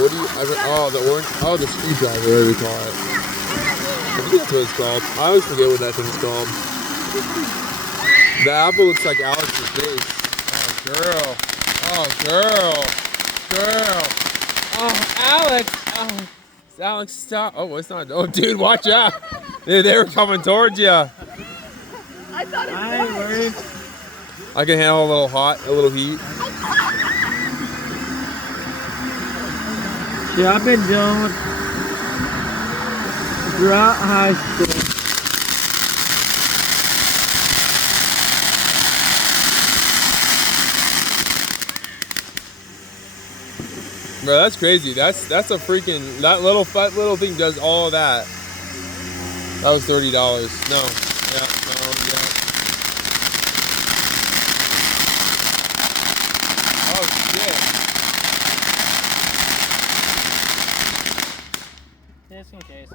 what do you, the orange, the screwdriver, whatever you call it. I think that's what it's called. I always forget what that thing's called. The apple looks like Alex's face. Oh, girl. Oh, girl. Girl. Oh, Alex. Oh, Alex, stop. Oh, it's not. Oh, dude, watch out. They were coming towards you. I thought it was. I can handle a little heat. Yeah, I've been doing throughout high school. Bro, that's crazy. That's a freaking, that little thing does all of that. That was $30. No. Yeah, no, yeah. Oh shit. Just in case.